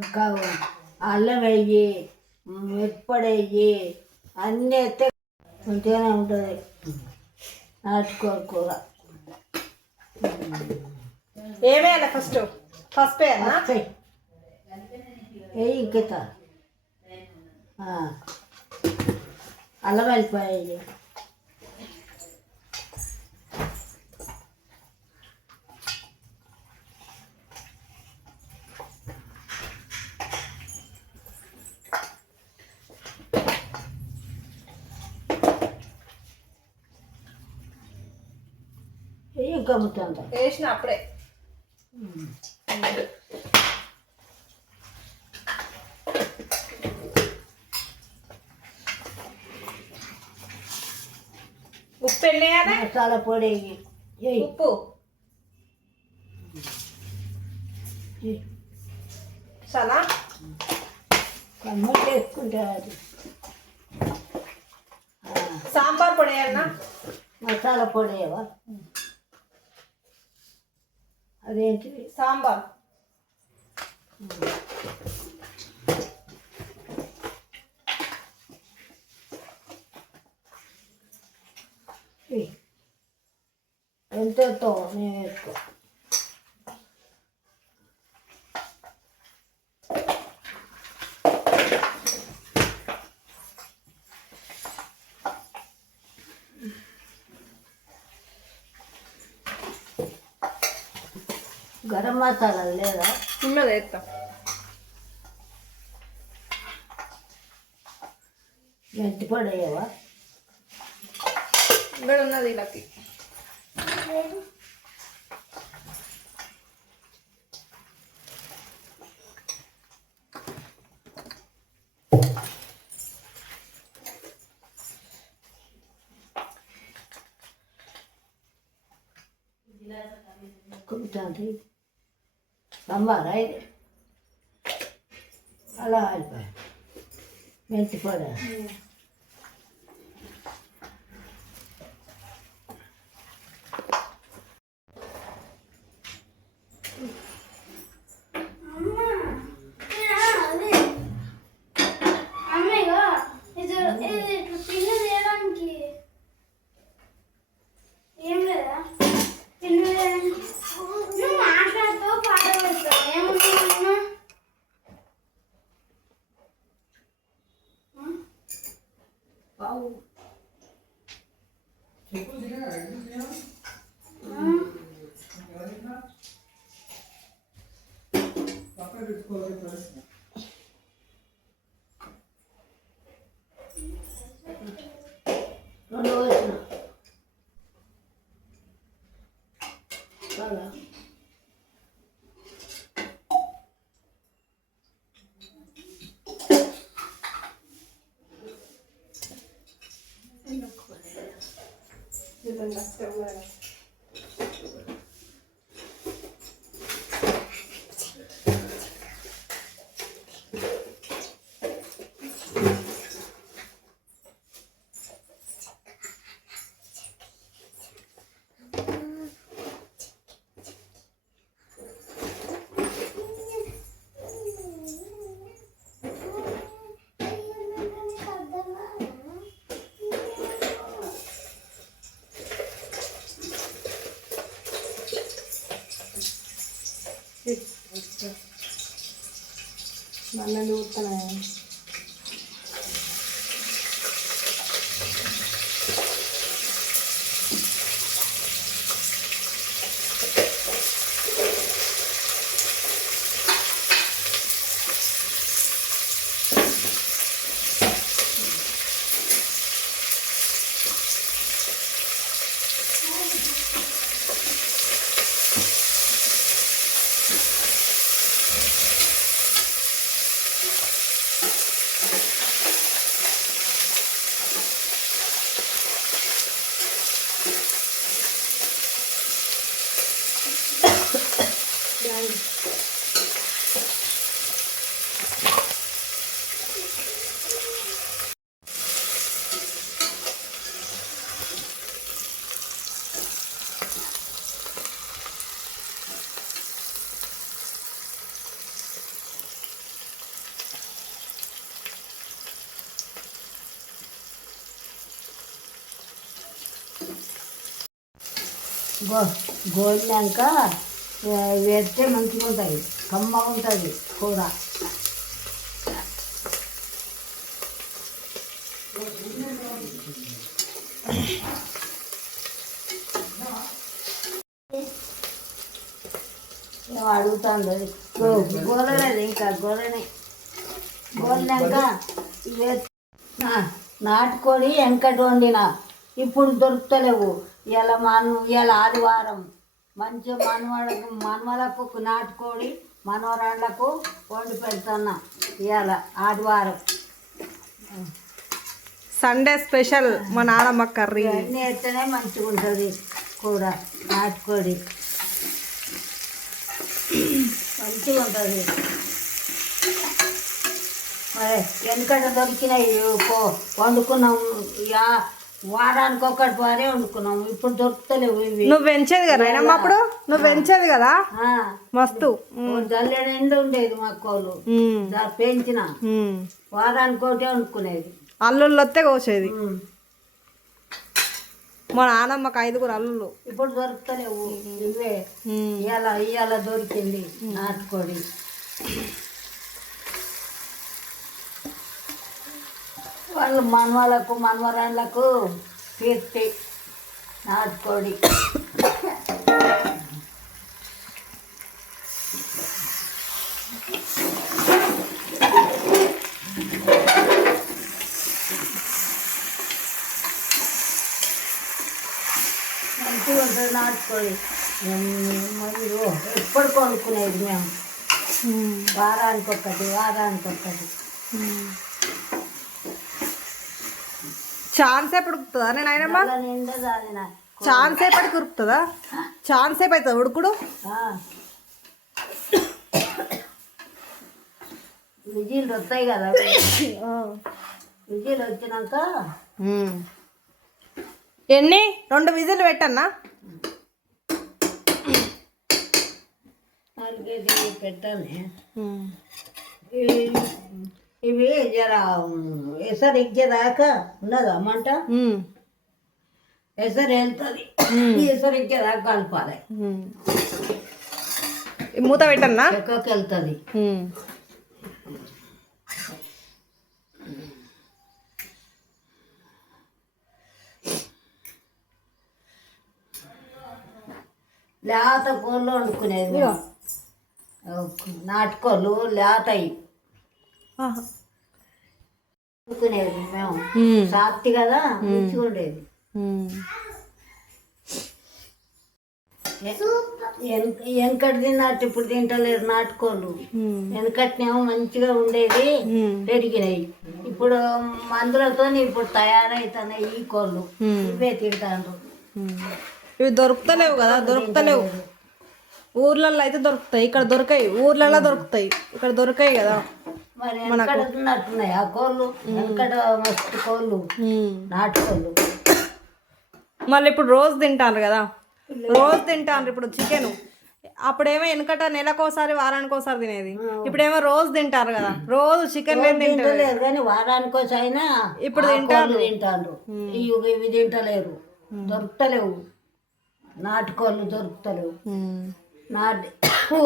ఇంకా అల్లం వెయ్యి, మిరప్పొడి వెయ్యి, అన్నీ వేస్తే మంచిగానే ఉంటుంది నాటుకోడి కూర. ఏమేయాలి ఫస్ట్? పసుపు వేయాలా? వేయి ఇంకెత్త అల్లం వెళ్ళిపోయాయి. ఇంకా ముట్టంత వేసిన అప్పుడే ఉప్పు ఎన్ని వేయాలి? మసాలా పొడి ఉప్పు చాలా కమ్మటి వేసుకుంటారు. సాంబార్ పొడి వేయాలన్నా? మసాలా పొడి వేయవా? అదేంటిది? సాంబార్. ఎంతో నేను వేసుకో. గరం మసాలా లేదా? ఉన్నది వేస్తా. మెంతి పొడి వేయవా? ఇక్కడ ఉన్నది వీళ్ళకి. కొంచెం సాంబారా ఇది? అలా అయిపోయి మెంతి పొడి మళ్ళీ నూరుతున్నాయి. గో గోలినాక వేస్తే మంచిగా ఉంటుంది, కమ్మగా ఉంటుంది కూర. ఏమో అడుగుతాను గోలలేదు, ఇంకా గోలినాక నాటుకొని వెనకటి వండిన. ఇప్పుడు దొరుకుతలేవు. ఇలా ఆదివారం మంచిగా మనవలకు నాటుకోడి మనవరాళ్ళకు వండి పెడుతున్నా. ఇవాళ ఆదివారం సండే స్పెషల్ మా నాన్నమ్మ కర్రీ. అన్నీ వేస్తేనే మంచిగా ఉంటుంది కూర. నాటుకోడి మంచిగా ఉంటుంది. మరి వెనకట దొరికినాయి వండుకున్నాం. వారానికి ఒకటి వారే వండుకున్నాము. ఇప్పుడు దొరుకుతలేవు ఇవి. నువ్వు పెంచేది కదా నాయనమ్మ, అప్పుడు నువ్వు పెంచేది కదా మస్తు. జల్లెడ నిండు ఉండేది మా కోళ్ళు, పెంచిన వారానికి ఒకటే వండుకునేది. అల్లుళ్ళు వస్తే కోసేది. మా నాన్నమ్మకి 5 అల్లుళ్ళు. ఇప్పుడు దొరుకుతలేవు ఇవే. ఇవాళ దొరికింది నాటుకోడి. వాళ్ళు మనవాళ్ళకు మనవరాళ్ళకు తీర్తి నాటుకోడి. మంచిగా ఉంటుంది నాటుకోడి. మరి ఎప్పుడు కొనుక్కునేది మేము, వారానికి ఒకటి. ఛాన్స్ ఎప్పుడు ఉడుకుతుందా నేను ఆయనమ్మ? నిండా చాలిన ఛాన్స్ ఎప్పటికి ఉరుకుతుందా? ఛాన్స్ సేపు అవుతుంది ఉడుకుడు. విజిల్ వస్తాయి కదా, విజిల్ వచ్చినాక ఎన్ని 2 విజిల్ పెట్టన్నా? 4 పెట్టాలి. ఇవి జర ఎసరు ఎక్కేదాకా ఉన్నదా మంట? ఎసరు వెళ్తుంది, ఎసరు ఎక్కేదాకా కలపాలి. మూత పెట్టన్నా? ఎక్కకి వెళ్తుంది. లేత కోళ్ళు వండుకునేది మేము. నాటుకోళ్ళు లేతయి వండుకునేది మేము. సాత్తి కదా, మంచిగా ఉండేది. వెనకటి తిన్నట్టు ఇప్పుడు తింటలేరు నాటుకోళ్ళు. వెనకటినేమో మంచిగా ఉండేది, పెరిగినాయి. ఇప్పుడు మందులతో ఇప్పుడు తయారవుతున్నాయి ఈ కోళ్ళు. ఇవే తింటారు. ఇవి దొరుకుతలేవు కదా, దొరుకుతలేవు. ఊర్లలో అయితే దొరుకుతాయి, ఇక్కడ దొరకాయి. ఊర్లలో దొరుకుతాయి, ఇక్కడ దొరకాయి కదా. మరి వెనకడ ఉన్నట్టున్నాయి ఆ కోళ్ళు. వెనకడ మస్తు కోళ్ళు నాటుకోళ్ళు. మళ్ళీ ఇప్పుడు రోజు తింటారు కదా, రోజు తింటారు. ఇప్పుడు చికెన్ అప్పుడేమో వెనకట నెలకోసారి వారానికి ఒకసారి తినేది. ఇప్పుడేమో రోజు తింటారు కదా, రోజు చికెన్ తింటలేరు. కానీ వారానికోసైనా ఇప్పుడు తింటారు. ఇవి తింటలేరు, దొరుకుతలేవు. నాటుకోళ్ళు దొరుకుతలేవు.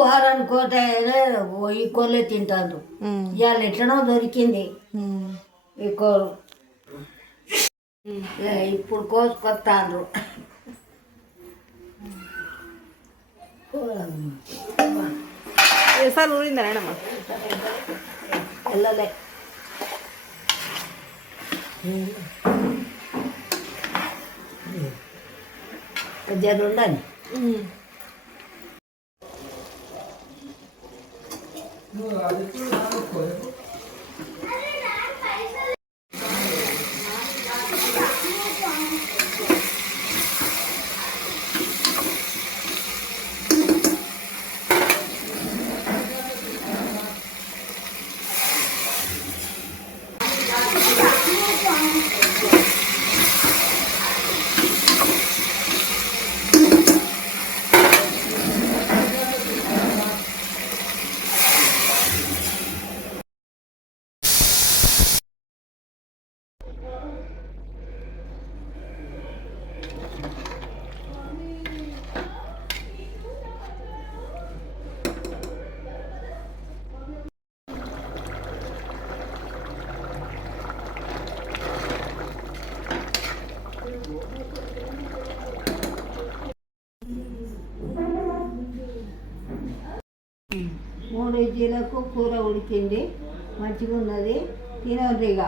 వారానికోట ఈ కోళ్ళే తింటారు. ఇవాళ ఎట్లనో దొరికింది ఈ కోళ్ళు. ఇప్పుడు కోసుకొస్తారు. సార్ ఊరిందా నాయనమ్మ? వెళ్ళలే. జర ఉండాలి. 3 ఇడ్లీలకు కూర ఉడికింది మంచిగా ఉన్నది తినండి ఇక